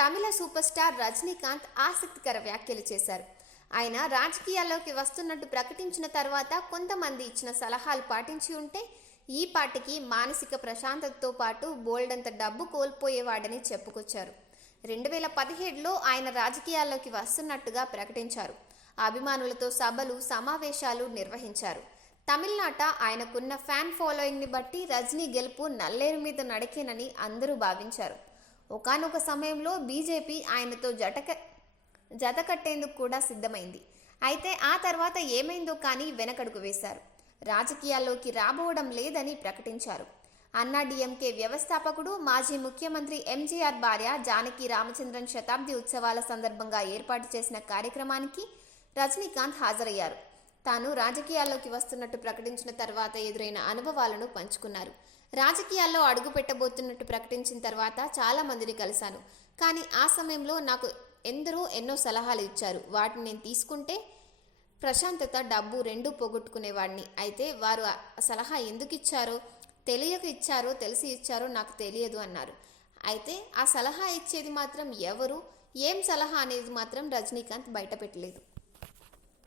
తమిళ super star Rajinikanth ఆసక్తికర వ్యాఖ్యలు చేశారు. ఆయన రాజకీయాల్లోకి వస్తున్నట్టు ప్రకటించిన తర్వాత కొంతమంది ఇచ్చిన సలహాలు పాటించి ఉంటే ఈ పార్టీకి మానసిక ప్రశాంతతతో పాటు బోల్డంత డబ్బు కోల్పోయేవాడని చెప్పుకొచ్చారు. 2017లో ఆయన రాజకీయాల్లోకి వస్తున్నట్టుగా ప్రకటించారు. అభిమానులతో సభలు, సమావేశాలు నిర్వహించారు. తమిళనాట ఆయనకున్న ఫ్యాన్ ఫాలోయింగ్ని బట్టి రజనీ గెలుపు నల్లేరు మీద నడికేనని అందరూ భావించారు. ఒకానొక సమయంలో బీజేపీ ఆయనతో జతకట్టేందుకు కూడా సిద్ధమైంది. అయితే ఆ తర్వాత ఏమైందో కానీ వెనకడుగు వేశారు. రాజకీయాల్లోకి రాబోవడం లేదని ప్రకటించారు. అన్నాడీఎంకే వ్యవస్థాపకుడు, మాజీ ముఖ్యమంత్రి ఎంజీఆర్ భార్య జానకి రామచంద్రన్ శతాబ్ది ఉత్సవాల సందర్భంగా ఏర్పాటు చేసిన కార్యక్రమానికి రజనీకాంత్ హాజరయ్యారు. తాను రాజకీయాల్లోకి వస్తున్నట్టు ప్రకటించిన తర్వాత ఎదురైన అనుభవాలను పంచుకున్నారు. రాజకీయాల్లో అడుగు పెట్టబోతున్నట్టు ప్రకటించిన తర్వాత చాలా మందిని కలిశాను. కానీ ఆ సమయంలో నాకు ఎన్నో సలహాలు ఇచ్చారు. వాటిని నేను తీసుకుంటే ప్రశాంతత, డబ్బు రెండూ పోగొట్టుకునేవాడిని. అయితే వారు ఆ సలహా ఎందుకు ఇచ్చారో, తెలియక ఇచ్చారో, తెలిసి ఇచ్చారో నాకు తెలియదు అన్నారు. అయితే ఆ సలహా ఇచ్చేది మాత్రం ఎవరు, ఏం సలహా అనేది మాత్రం రజనీకాంత్ బయటపెట్టలేదు.